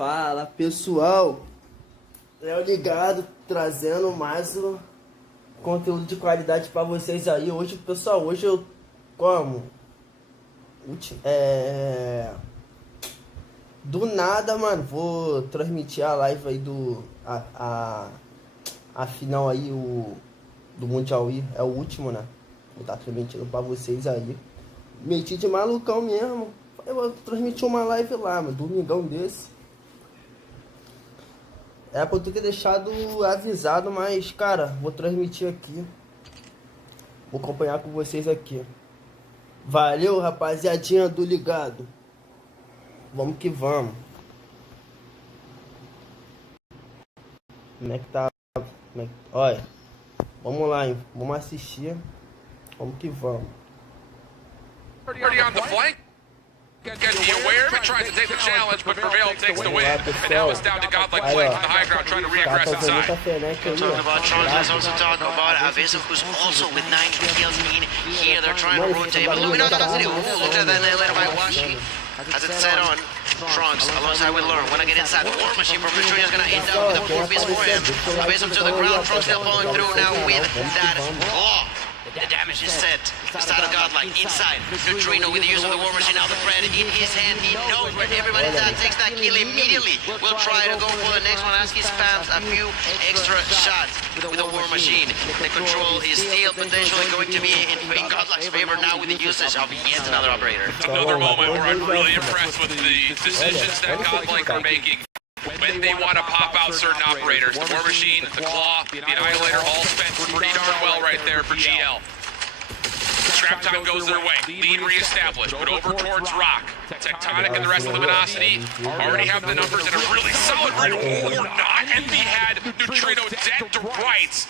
Fala pessoal, Ligado trazendo mais um conteúdo de qualidade pra vocês aí. Hoje, pessoal, hoje eu do nada, mano, vou transmitir a live aí a final aí do Mundial aí, é o último, né? Vou estar transmitindo pra vocês aí. Meti de malucão mesmo. Eu vou transmitir uma live lá, mano, domingão desse. É pra eu ter deixado avisado, mas, cara, vou transmitir aqui. Vou acompanhar com vocês aqui. Valeu, rapaziadinha do Ligado. Vamos que vamos. Como é que tá? Olha, vamos lá, hein? Vamos assistir. Vamos que vamos. Already on the flank. Get the aware, tries to take the challenge, but Prevail takes the win. And now it's down to Godlike flank from the high ground, trying to re-aggress inside. Talking about Charles, let's also talk about Avisado, who's also with 9 kills in here. They're trying to rotate, but look at that later by Washi. As it said on Trunks, alongside with Lurn. When I get inside, the War Machine from Victoria is going to end up with a 4-piece for him. Base him to the ground, Trunks still falling through now with that claw. The damage is set. Side of Godlike inside. Neutrino with the use of the War Machine. Now the thread in his hand. He knows where everybody's at. Takes that kill immediately. We'll try to go for the next one as he spams a few extra shots with the War Machine. The control is still potentially going to be in Godlike's favor now with the usage of yet another operator. Another moment where I'm really impressed with the decisions that Godlike are making when they want to pop out certain operators. The War Machine, the Claw, the Annihilator all spent pretty darn well right there for GL. Scrap time goes their way. Lead reestablished, but over towards Rock. Tectonic and the rest of Luminosity already have the numbers in a really solid rate. Or not. Envy had Neutrino dead to rights.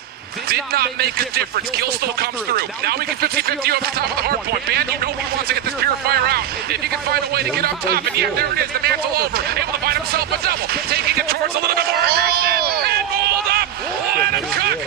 Did not make a difference. Kill still comes through. Now we get 50-50 over the top of the hard point. Band, you know he wants to get this Purifier out. If he can find a way to get up top, and yeah, there it is, the mantle over. Able to find himself a double. Taking it towards a little bit more aggressive. And rolled up. Let him cook.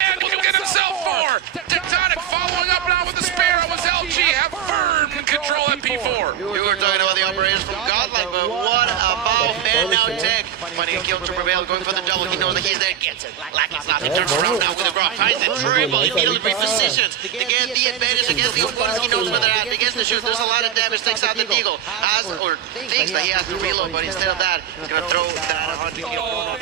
Band will get himself 4. Tectonic following up now with the spare. It was LG. Have firm control at P4. You were talking about the operators from Godlike, but what about Band now Tech? Finding a kill to Prevail, going for the double. He knows that he's there. Gets it. Lacking slots. He turns around now with the grab. Finds the triple. He nearly repositions to get the advantage against the opponents. He knows where they're at. Against the shoot, there's a lot of damage. Takes out the Deagle. Thinks that he has to reload, but instead of that, he's going to throw that on the Deagle.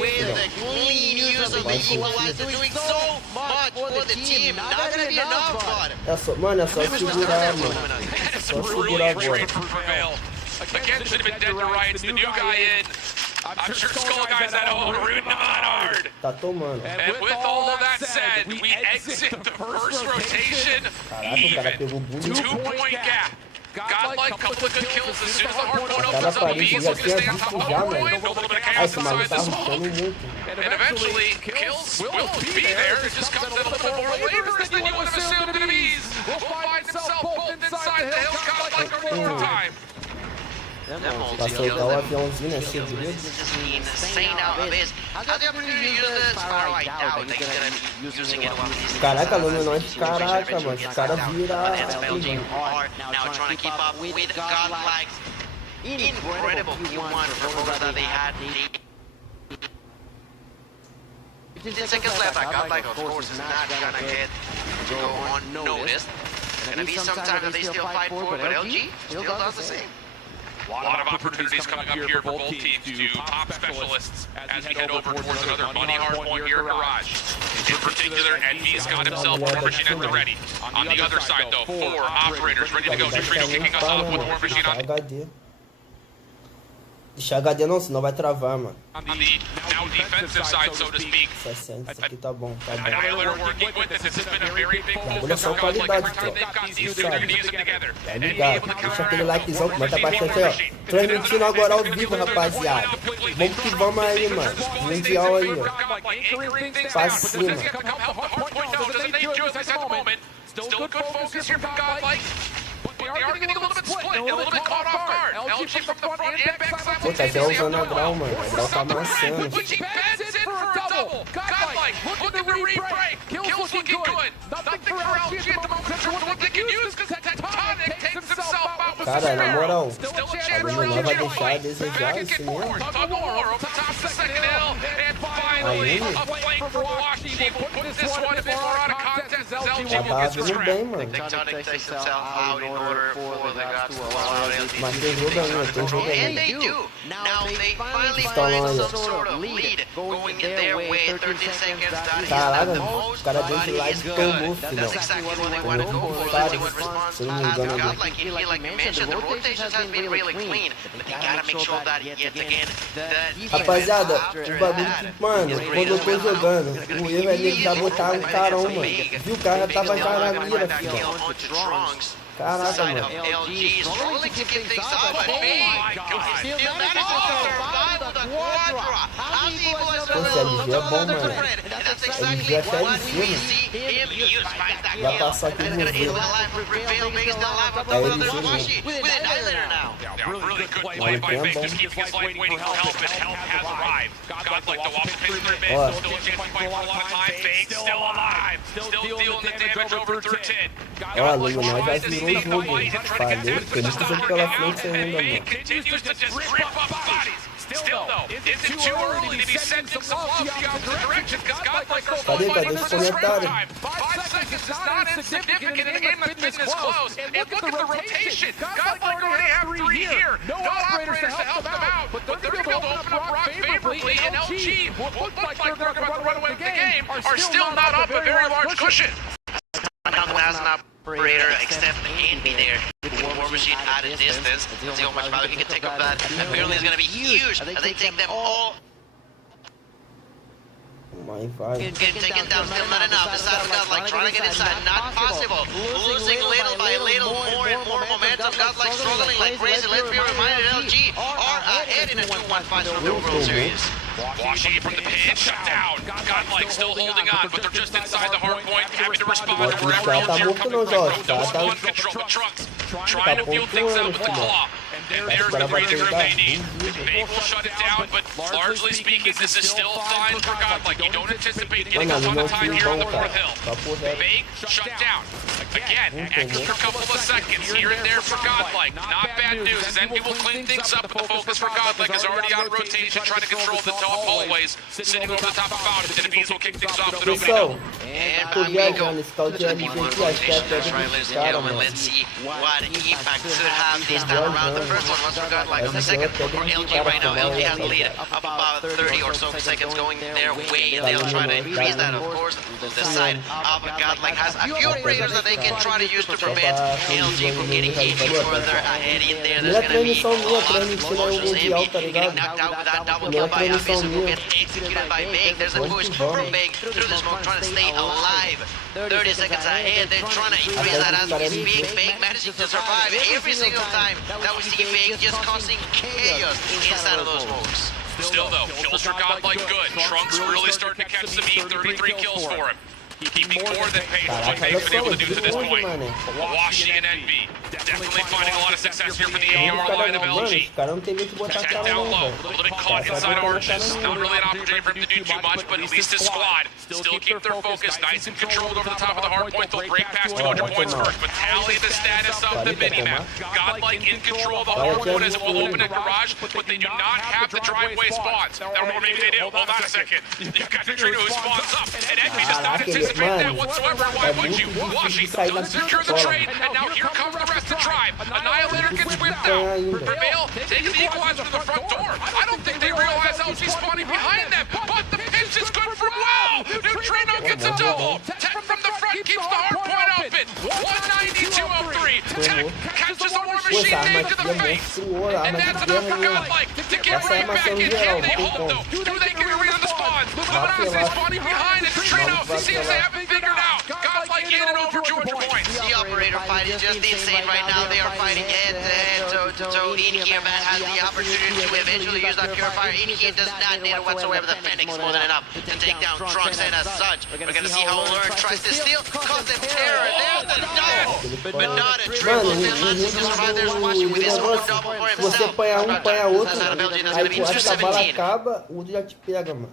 With the clean use of the equalizer, doing so much for the team. Not going to be enough, but... Mano, é só segurar, mano. Só segurar agora. Again, should have been dead to rights. The new guy in. I'm sure Skull guys at home are rooting him on hard. Tá tomando. And with all of that said, we exit the first rotation even. 2-point gap. Godlike, couple of good kills as soon as the hard point opens up. Bees looking to stay on top of the hard point. A little bit of chaos inside the smoke. And eventually, kills will be there. It just comes in a little bit more laborious than you would have assumed in Bees. Will find himself both inside the hill. Godlike are more time. Pra soltar o aviãozinho, né? Caraca, Luminosity, caraca, mano. Os caras viraram. Incredible Q1 performance that they had. 15 seconds left. Godlike, of course, is not gonna get to go unnoticed. Gonna be some time that they still fight for, but LG still does the same. A lot of opportunities coming up here for both teams to pop specialists as we head over towards another money hard point here in Mirage. In particular, Envy's got himself a War Machine at the ready. On the other side, though, 4 operators ready to go. Neutrino kicking us off with War Machine on Deixa HD não, senão vai travar, mano. the now defensive side, so to speak. 60, isso aqui tá bom, tá bom. Annihilator working with this. This has been a very big Olha focus só a for Godlike. qualidade, Every time they've got these, they're going to use them together. Tá ligado? Deixa aquele likezão, comenta bastante aí, ó. Transmitindo agora ao vivo, rapaziada. Vamos que vamos aí, mano. Mundial aí, ó. Pra cima. Still good focus here from Godlike. They are getting a little bit split, a little bit caught off guard. LG from the front and back Pô, tá até simultaneously. usando a Grau, mano. A Grau tá amassando. Which he bends in for a double. Godlike looking to re-break. Kills looking good. Nothing for LG at the moment in terms of what they can use because Tectonic takes himself Cara, na moral, a Luna vai deixar a desejar isso mesmo. Já tava vindo bem, mano. Mas tem jogo ainda, tem jogo ainda. Estão lá. Caraca, o cara deu de lá e tomou, filhão. Se não me engano, rapaziada, o bagulho que, mano, quando eu tô jogando, o erro é ele já botar um carão, mano. Viu, o cara tava já na mira, filhão. Caraca, mano. Poxa, LG é bom, mano. LG é FLG, mano. Vai passar aqui no vídeo. É LG mesmo. Really good play by Vivo, just keeping his life waiting for help, and help has arrived. Godlike though, off the pitch for mid, still a chance to fight for a lot of time. Fake, still alive, still dealing the damage over 13. Olha, nós já virou o jogo. Falei, tem muito jogo pela frente ainda, mano. Continues to just rip up bodies. Still though, is it too early to be sending some love the opposite direction? Because Godlike are falling like this first time. 5 seconds is not insignificant in a game that's been this close. And look at the rotation. Godlike already have 3 here. No operators to help them out, but they're going to be able to open up Rock favorably, and LG, what looks like they're about to run away with the game, are still not up a very large cushion. As an operator, except Envy there. War Machine at a distance. Let's see how much value he can take up that. Apparently it's going to be huge as they take them all. Getting taken down, still not enough. This side of Godlike trying to get inside, not possible. Losing little by little, more and more momentum. Godlike struggling like crazy. Let's be reminded, LG are ahead in a 2-1 fight from the World Series. Washing from the pin, shut down. Godlike still holding on, but they're just inside the hard point, having to respond to wherever LG coming from. No spawn control, Trunks trying to feel things out with the claw. And there's the 3 to groove they need. Vivo will shut it down, but largely speaking, this is still fine for Godlike. You don't anticipate getting a ton of time here on the 4th hill. Fake, shut down. Again, extra couple of seconds here and there for Godlike. Not bad news, as Envy will clean things up, but the focus for Godlike is already on rotation, trying to control the top hallways, sitting over the top of Fountain, and Bees will kick things off with an opening. Tô viajando, esse tal de LG aqui, acho que é até do cara, mano. Let's see what impact should have this time around. The first one was for Godlike, the second for LG right now. LG has the lead up about 30 or so seconds going their way, and they'll try to increase that, of course. The side of Godlike has a few operators that they can try to use to prevent LG from getting any further ahead in there. There's going to be a lot of closures. Envy getting knocked out with that double kill by Avis will get executed by Big. There's a push from Big through the smoke, trying to stay alive. 30 seconds ahead, they're trying to increase that as we speak. Big managing to survive every single time that we see Big just causing chaos inside of those smokes. Still though, kills for Godlike good. Trunks really starting to catch some heat, 33 kills for him. Keeping more than pace for what they've been able to do to this point. Washi and Envy definitely finding a lot of success here for the AR line of LG. Protect down low, a little bit caught inside arches. Not really an opportunity for him to do too much, but at least his squad still keep their focus nice and controlled over the top of the hard point. They'll break past 200 points first, but tally the status of the minimap. Godlike in control of the hard point as it will open a garage, but they do not have the driveway spawns. Or maybe they do. Hold on a second. You've got Neutrino who spawns up, and Envy does not anticipate that whatsoever. Why would you? Washi doesn't secure the trade, and now here comes the rest of the tribe. Annihilator gets whipped out. Prevail taking the equalizer to the front door. I don't think they realize LG spawning behind them, but the pitch is good from well. Neutrino gets a double. Tech from the front keeps the hard point open. 192.03. Tech catches the War Machine name to the face, and that's enough for Godlike to get right back in. Can they hold though? Do they get a read on the spawn? Luminosity spawning behind, and Neutrino seems they haven't figured out. Godlike in and over 200 points. The operator fight is just insane right now. They are fighting head to head, toe-to-toe. INCREVA has the opportunity to eventually use that purifier. INCREVA does not need it whatsoever. The Phoenix more than enough to take down Trunks, and as such, we're going to see how Lurn tries to steal, cause them terror. There's the double, but not a triple. Still managing to survive. There's Washi with his own double for himself. Você apanhar um, apanhar outro, aí quando a bala acaba, o outro já te pega, mano.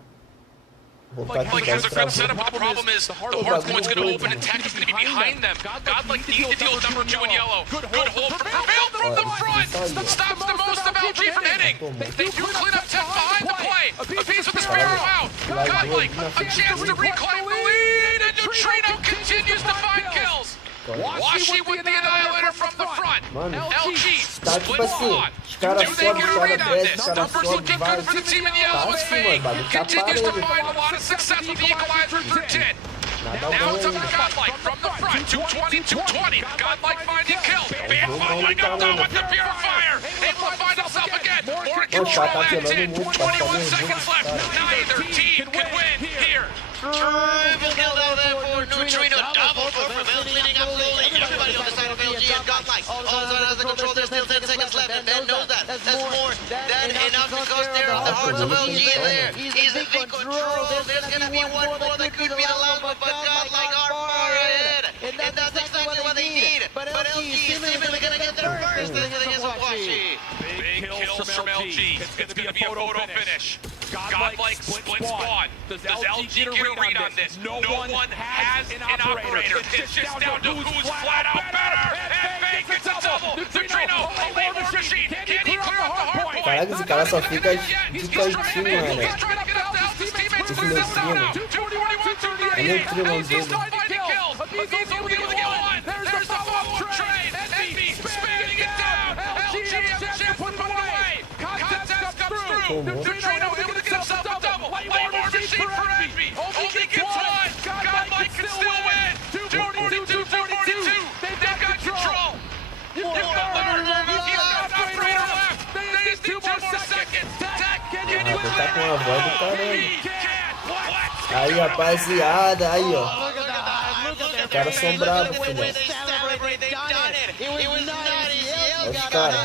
Like has a good setup, but the problem is the hard point's going to open and Tech is going to be behind them. Godlike needs to deal with number 2 in yellow. Good hold from Prevail from the front. Stops the most of LG from hitting. They do clean up Tech behind the play. A piece with the Sparrow out. Godlike, a chance to reclaim the lead, and Neutrino continues to find kills. Washi with the Annihilator from the front. LG splits on. Do they get a read on this? Numbers looking good for the team in yellow as Fake continues to find a lot of success with the equalizer for 10. Now it's up to Godlike from the front. 220, 220. Godlike finding kill. Band following up though with the Purifier. Able to find himself again. More to control at 10. 21 seconds left. Neither team can win here. Triple kill down there for Neutrino. Double for Prevail, cleaning up slowly. Everybody on the side of LG and Godlike. All of a sudden has the control. There's still 10 seconds left, and Ben knows that. That's more than enough because they're on the hearts of LG there. He's in control. There's going to be one more that could be the last one, but Godlike are far ahead. And that's exactly what they need. But LG is seemingly going to get there first against Washi. Big kills from LG. It's going to be a photo finish. Godlike split squad. Does LG get a read on this? No one has an operator. It's just down to who's flat out better. And Fake gets a double. Neutrino, a war machine. Can he clear up the hard point? Caraca, esse cara só fica de cantinho, mano. He's trying to get up to help his teammates clear this down now. 241-238. LG's still finding kills. But he's able to get one. There's the follow-up trade. Envy spanning it down. LG has a chance to put one away. Contest comes through. Neutrino able to get himself a double. A war machine for Envy. Only gets one. Godlike can still win. 242-242. They've got control. He's got an operator left. They just need 2 more seconds. Tech, can you win? Tá com a voz do caramba. Aí, rapaziada, aí, ó. Os caras são bravos, filhão. Os caras.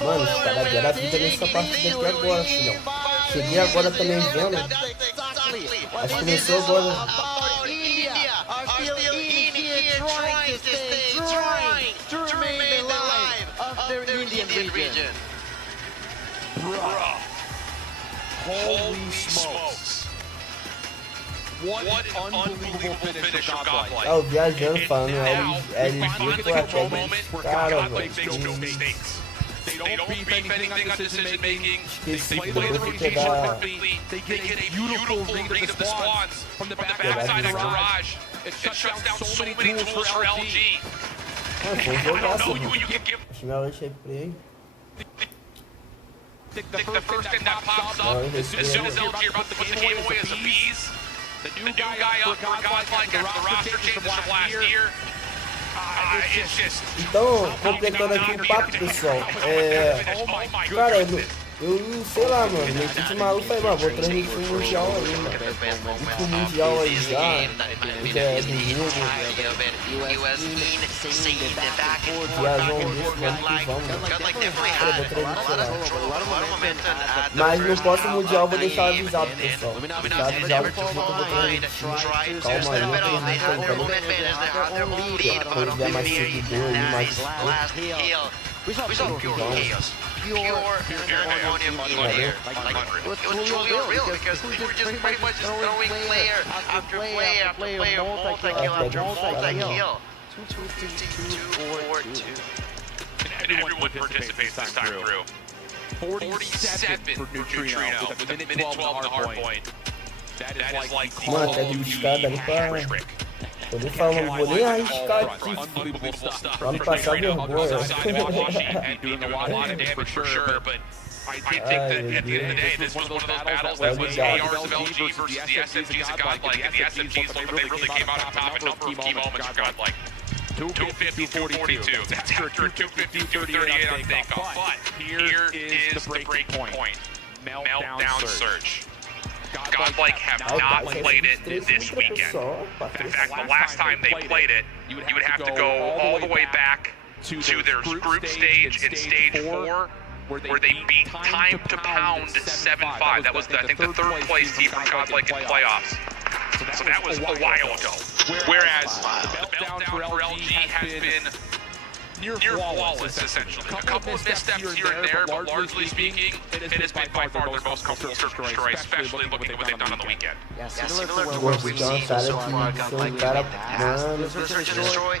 Mano, os caras deram a vida nessa partida aqui agora, filhão. Cheguei agora também vendo. Acho que começou agora. Holy smokes. What an unbelievable finish from Godlike. Ah, o viajando falando, LG foi até de cara, velho. They don't beef anything on decision making. They play the rotation perfectly. They get a beautiful read of the spawns from the backside of Garage. It shuts down so many tools for LG. I don't know who you can give. The first thing that pops up as soon as LG are about to put the game away is a Bees. The new guy up for Godlike after the roster changes from last year. It's just... Então, completando aqui o papo, pessoal, cara, eu sei lá, mano, meio que esse maluco falei, mano, vou transmitir o Mundial aí, mano. O Mundial aí já, que é do Vivo. Viajão desse, mano, que vamos, mas no próximo Mundial eu vou deixar avisado, pessoal. Deixar avisado que eu vou transmitir. Calma aí, eu tô ver mais seguidor, mais... We saw pure chaos. Pure harmonium in there. It was truly unreal because we were just pretty much just throwing player after player after player, multi-kill after multi-kill. 2-2-2-4-2. And everyone participates this time through. 47 for Neutrino with a minute 12 on the hard point. That is like the average trick. Eu nem falo, não vou nem arriscar aqui, pra não passar vergonha. I think that at the end of the day, this was one of those battles that was the ARs of LG versus the SMGs of Godlike, and the SMGs looked like they really came out on top in a number of key moments for Godlike. 250-242. That's after 250-238 on takeoff. But here is the breaking point. Meltdown Surge. Godlike have not played it this weekend. In fact, the last time they played it, you would have to go all the way back to their group stage in stage 4, where they beat Time to Pound 7-5. That was, I think, the third place team from Godlike in the playoffs. So that was a while ago. Whereas the meltdown for LG has been near flawless, essentially. A couple of missteps here and there, but largely speaking, it has been by far their most comfortable search and destroy, especially looking at what they've done on the weekend. Yeah, similar to what we've seen so far, a gun like that has the search and destroy.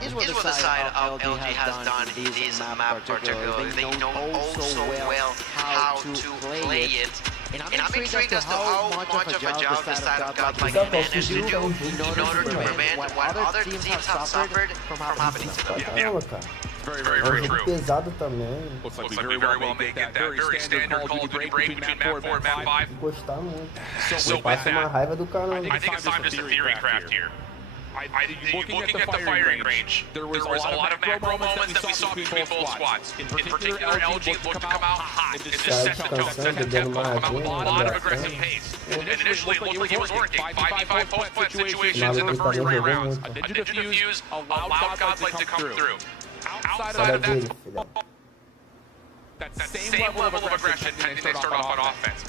Is what the side of LG has done in this map particularly. They know also well how to play it. And I'm intrigued as to how much of a job the side of God like managed to do in order to prevent what other teams have suffered from happening to them. Yeah. Very true. Pesado também. Looks like we very well may get that very standard Call of Duty break between map 4 and map 5. Gostar muito. So with Passa uma that, raiva do caramba. I think it's time to theory craft here. Looking at the firing range, there was a lot of macro moments that we saw between both squads. In particular, LG looked to come out hot in this set the tone, set the tempo, come out with a lot of aggressive pace. And initially, it looked like it was working. 5v5 post-plant situations in the first 3 rounds. A ninja defuse allowed Godlike to come through. Outside of that same level of aggression tending to start off on offense.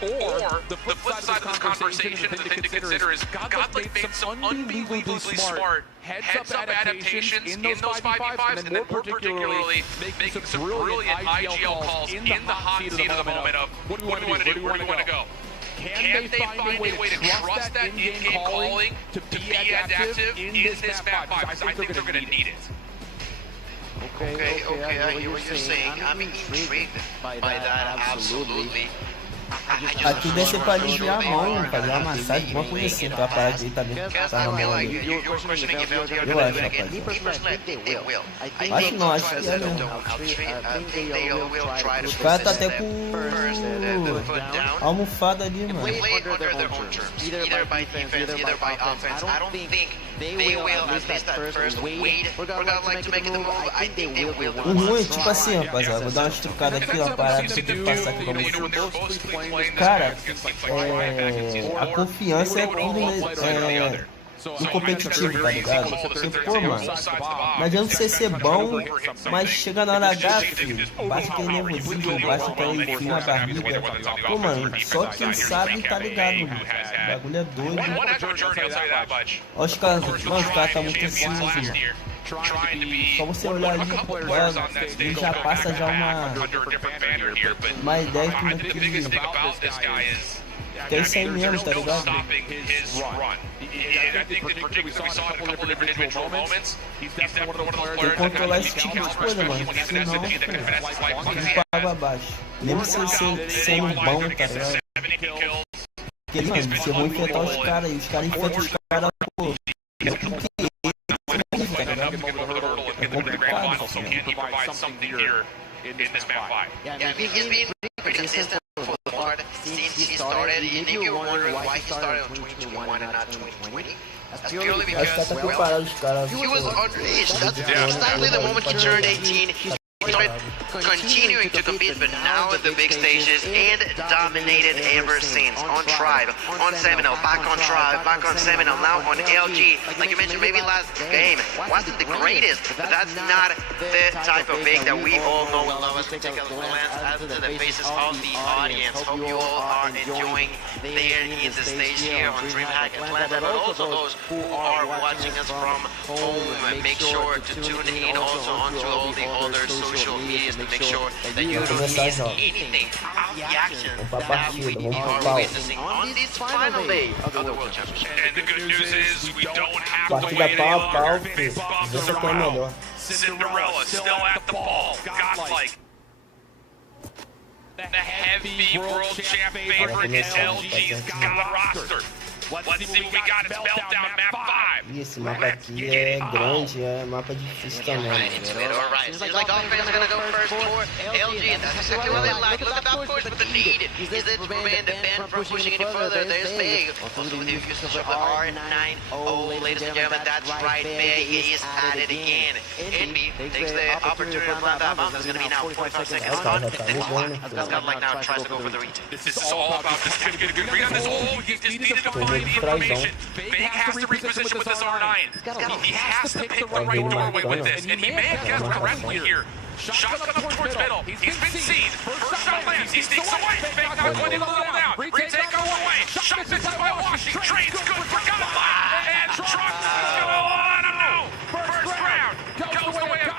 Or, the flip side of this conversation, the thing to consider is Godlike made some unbelievably smart heads-up adaptations in those 5v5s, and then more particularly, making some brilliant IGL calls in the hot seat of the moment of, what do we want to do, where do we want to go? Can they find a way to trust that in-game calling to be adaptive in this map 5? Because I think they're going to need it. Okay, I hear what you're saying. I'm intrigued by that, absolutely. Aqui deve ser pra aliviar a mão, fazer uma massagem, alguma coisa assim, pra parar de também. Tá na mão ali. Eu acho, rapaz. Acho não, acho que é mesmo. Os caras tá até com almofada ali, mano. Either by defense, either by offense. I don't think they will, at least at first, wait for Godlike to make the move. I think they will. O ruim, tipo assim, rapaziada, vou dar uma estrucada aqui, ó, parada, deixa eu passar aqui pra vocês. Cara, a confiança é tudo no competitivo, tá ligado? Você, pô, mano, não adianta você ser bom, mas chega na hora H, filho, baixa aquele nervosismo, baixa aquele fio na barriga. Pô, mano, só quem sabe tá ligado, mano. O bagulho é doido. Olha os caras, mano, os caras tá muito assim, mano. Só você olhar ali, ele já passa já uma ideia como é que é isso aí mesmo, tá ligado? Tem que controlar esse tipo de coisa, mano, senão ele paga abaixo. Mesmo sendo bom, tá ligado? Porque, mano, você vai enfrentar os caras e os caras enfrentam os caras, pô. Yeah, he's been pretty consistent for the part since he started. And if you're wondering why he started on 2021 and not 2020, that's purely because, well, he was underage. That's exactly the moment he turned 18. He started continuing to compete, but now at the big stages, and dominated ever since. On Tribe, on Seminole, back on Tribe, back on Seminole, now on LG. Like you mentioned, maybe last game wasn't the greatest, but that's not the type of big that we all know and love. As we take a glance at the faces of the audience, hope you all are enjoying there in the stage here on DreamHack Atlanta, but also those who are watching us from home. Make sure to tune in also onto all the other social medias to make sure that you don't miss anything of the action that we are witnessing on this final day of the World Championship. And the good news is we don't have to wait any longer. Face bombs to surround. Cinderella still at the ball. Godlike. The heavy world champ favorite in LG's got roster. Let's see what we got. It's Meltdown map 5. Ih, esse mapa aqui é grande, é mapa difícil também. Alright, seems like offense is gonna go first for LG. That's exactly what they like. Look at that push, but the need is that to prevent the Ben from pushing any further. There's Big. Also with the usage of the R90, ladies and gentlemen, that's right. Big is at it again. Envy takes the opportunity to plant that bomb. There's gonna be now 45 seconds on the clock. As Godlike now tries to go for the retake. This is all about this. Get a good read on this. Oh, he just needed to find the information. Big has to reposition with this R9. He has to pick the right doorway with this, and he may have guessed correctly here. Shot coming towards middle. He's been seen. First shot lands. He sneaks away. Fake not going to slow down. Retake all the way. Shot missed by Washington. Trade's good for Godlike. And Trucks is going to let him know. First round goes the way of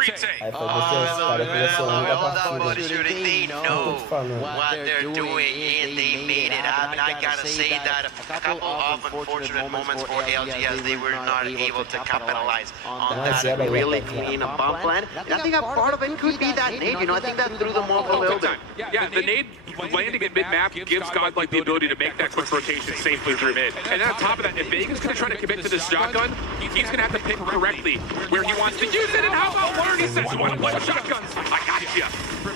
retake. Aí foi porque os caras pressionando a Well, partida. shooting. They know what they're doing, and they made it happen. I gotta say that a couple of unfortunate moments for LG as they were not able to capitalize on that really clean bump plan. And I think a part of it could be that nade. You know, I think that threw them off a little bit. Yeah, the nade landing at mid-map gives Godlike the ability to make that quick rotation safely through mid. And on top of that, if Vega's going to try to commit to this shotgun, he's going to have to pick correctly where he wants to use it. And how about learn? He says, one shotguns. I got you.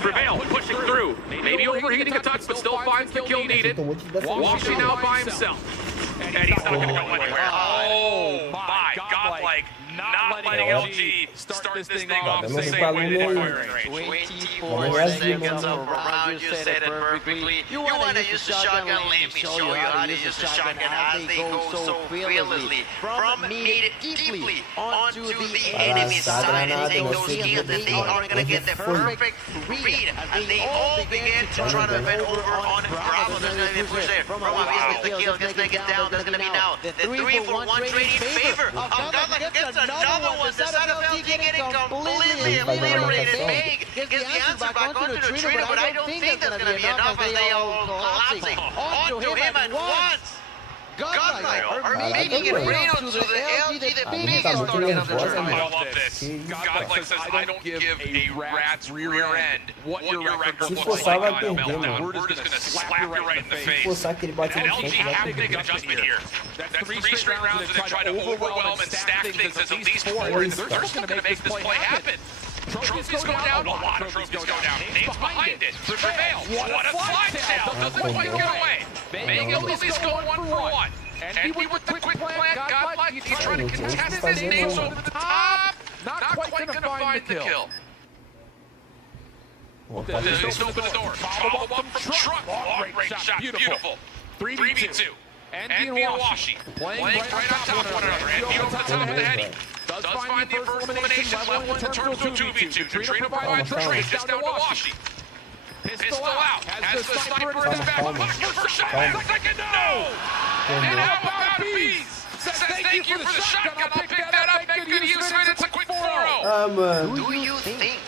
Prevail, pushing through. Maybe overheating a touch, but still finds the kill needed. Washing out by himself. And he's not going to go anywhere. Oh my Godlike. Not letting LG start this thing off the same way they did firing range. 24 seconds of round, you said it perfectly. You want to use the shotgun, let me show you how to use the shotgun as they go so fearlessly. From mid deeply onto the enemy side and take those kills, and they are going to get the perfect read as they all begin to try to event over on Bravo. There's going to be a push there from obviously the kills, gonna take it down. There's going to be now the 3-for-1 trade in favor of Godlike against another one. The side of LG getting completely obliterated. Meg gets the answer back onto the trader, but I don't think that's going to be enough as they are collapsing onto him at once. Godlike are making it real to the LG, the biggest target of the tournament. I love this. Godlike says, I don't give a rat's rear end what your record looks like on a meltdown. We're just going to slap you right in the face. And LG have to make an adjustment here. That's 3 straight rounds that they try to overwhelm and stack things as of these 4, and they're still going to make this play happen. Trophies go down, a lot of trophies go down. Names behind it. Prevail. What a slide down. Doesn't quite get away. Meg at least go 1 for 1. And he with the quick plant, Godlike, he's trying to contest this. Names over the top. Not quite going to find the kill. He's open the door. Follow up from truck. Long range shot. Beautiful. 3v2. And Washi playing right on top of one another. And over the top of the heady. Does find the first elimination level in terms of 2v2. Katrina provides the trade just down to Washi. Pistol out. Has the sniper in his back. First shot. Looks like a no. And how about Bees? Says thank you for the shotgun. I'll pick that up. Make good use of it. It's a quick 4-0. Ah, mano. Do you think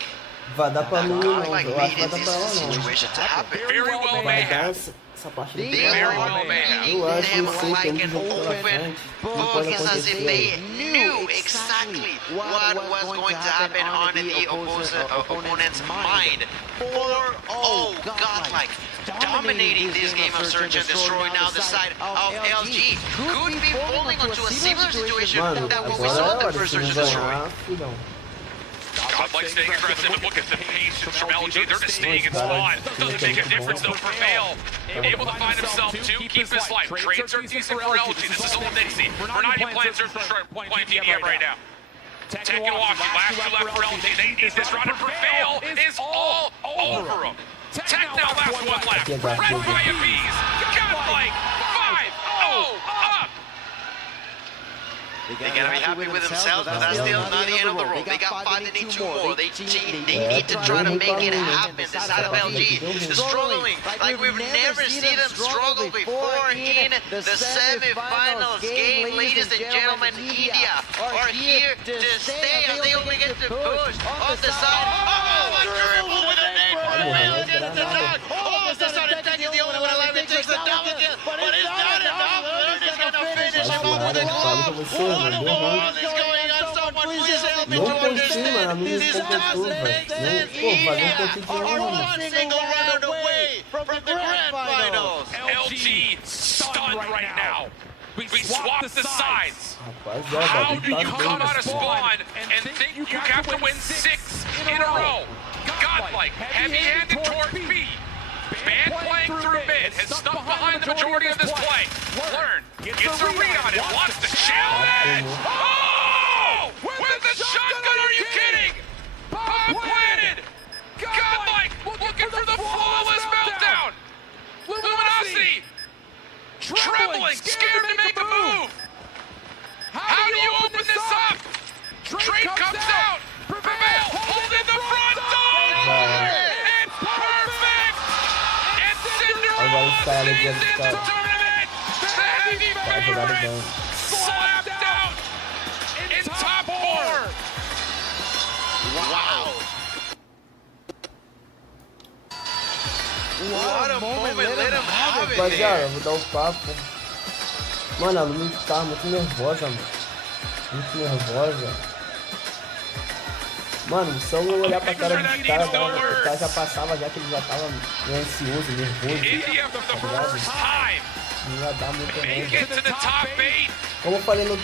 Vai dar pra mim, não. Eu Godlike acho que vai needed dar this pra ela, não. situation to happen? Very well may Vai dar have. essa parte do Very well may have. Eu acho que Them não sei like como an jogo pela open frente. Não book. pode It's as if acontecer. they knew exactly what was going to happen on the opponent's mind. 4-0 Godlike dominating this game of Search and Destroy. Now the side of LG could be falling onto a similar situation Mano, that what we agora saw é in the hora first de Search and não Destroy. ganhar, filhão. Godlike staying aggressive, but look at the patience from LG. They're just staying in spawn. Doesn't make a difference though for Vale. Able to find himself to keep his life. Trades are decent for LG. This is all Nixie. We're not even playing Search and Destroy, playing TDM right now. Tech and Washi, last 2 left for LG. They need this round, and Prevail is all over them. Tech now last 1 left. Red by a Bees. Godlike 5-0 up. They gotta be happy with themselves, but that's still not the end of the road. They got 5, they need 2 more. They need to try to make it happen. This side of LG is struggling like we've never seen them struggle before in the semifinals game. Ladies and gentlemen, India are here to stay as they only get to push off the side. Oh, a triple with a nade for Prevail against the dog. Oh, the side of Tech is the only one alive. It takes a double kill, but it's not enough. They're just gonna finish him off with a glove. What in the world is going on? Someone please help me to understand. This doesn't make sense. India are 1 single round away from the grand finals. LG stunned right now. We swapped the sides. Rapaziada, How ele do tá you come out of doido. spawn and think you have to win 6 in a row? Godlike, heavy-handed toward B. Band playing through mid, has stuck behind the majority of this play. Learn, gets a read on it, wants to challenge! Oh! With the shotgun, are you kidding? Bomb planted! Godlike, looking for the flawless meltdown! Luminosity! Trembling, scared to make a move! How do you open this up? Trade comes out! Prevail, holding the front door! It's perfect! And Agora os Cinderella caras stays já in the estão. tournament! The heavy Vai jogar no favorite banco. slapped out in top 4! Wow. Rapaziada, vou dar um papo. Mano, a Lumi tá muito nervosa, mano. Muito nervosa. Mano, só eu olhar pra cara dos caras, o cara já passava, já que ele já tava meio ansioso, nervoso. Tá ligado? Não ia dar muito bem. Como eu falei no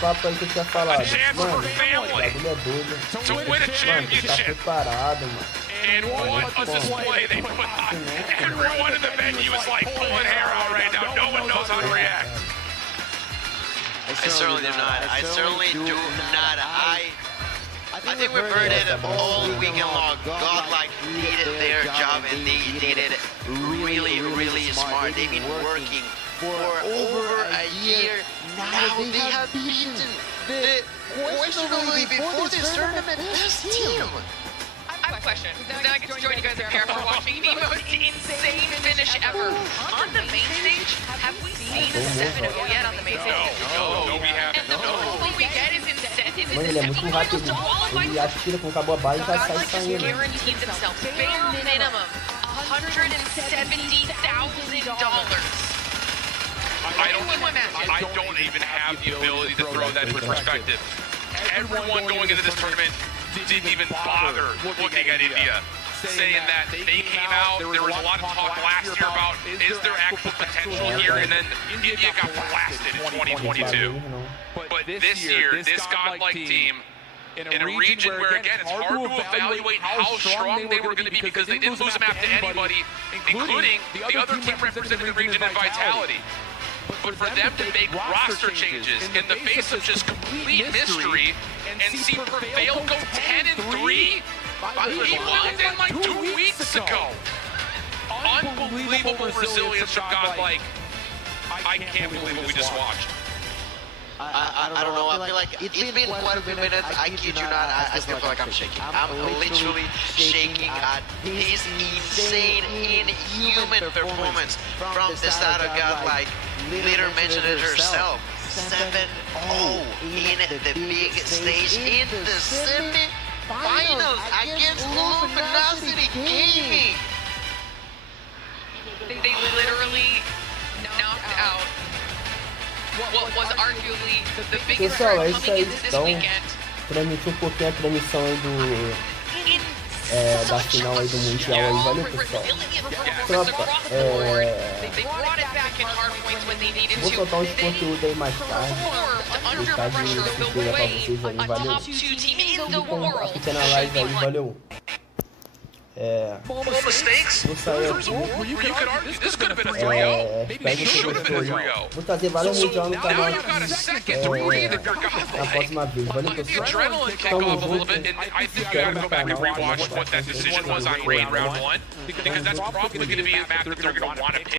papo aí que eu tinha falado. Mano, o bagulho é doido. Mano, tu tá preparado, mano. And what a display they put on. Everyone in the venue is like pulling hair out right now. No one knows how to react. I certainly do not. I certainly do not. I think we've heard it all weekend long. Godlike did their job and they did it really, really smart. They've been working for over a year. Now they have beaten the questionably before this tournament best team. I have a question. Then I get to join you guys in pair for watching the most insane finish ever. On the main stage, have we seen a 7-0 yet on the main stage? No, we haven't. And the only we get is incentives Mano, ele é muito rápido. Ele atira com acabou a bala e vai sair saindo. Guaranteed themselves bare minimum $170,000. I don't even have the ability to throw that into perspective. Everyone going into this tournament didn't even bother looking at India, saying that they came out. There was a lot of talk last year about is there actual potential here, and then India got blasted in 2022. But this year, this godlike team, in a region where, again, it's hard to evaluate how strong they were going to be because they didn't lose a map to anybody, including the other team representing the region in Vitality. But for them to make roster changes in the face of just complete mystery and see Prevail go 10-3, he won in like 2 weeks ago. Unbelievable resilience from Godlike. I can't believe what we just watched. I don't know, I feel like it's been quite a few minutes, I kid you not, I still feel like I'm shaking. I'm literally shaking at this insane, inhuman performance from the start of Godlike. Leader mentioned it herself, 7-0 in the big stage, in the semi-finals against Luminosity Gaming. They literally knocked out what was arguably the biggest Pessoal, é threat isso coming aí. into this Então, weekend. transmitir um pouquinho a transmissão aí da final aí do Mundial aí. Valeu, pessoal. Tropa, vou soltar uns conteúdos aí mais tarde. Deixar de surpresa pra vocês aí. Valeu. Uma pequena live aí. Valeu. Vou sair aqui. Vou trazer vários mundial no canal na próxima vez. Valeu, pessoal. Tamo junto. Inscreva no canal.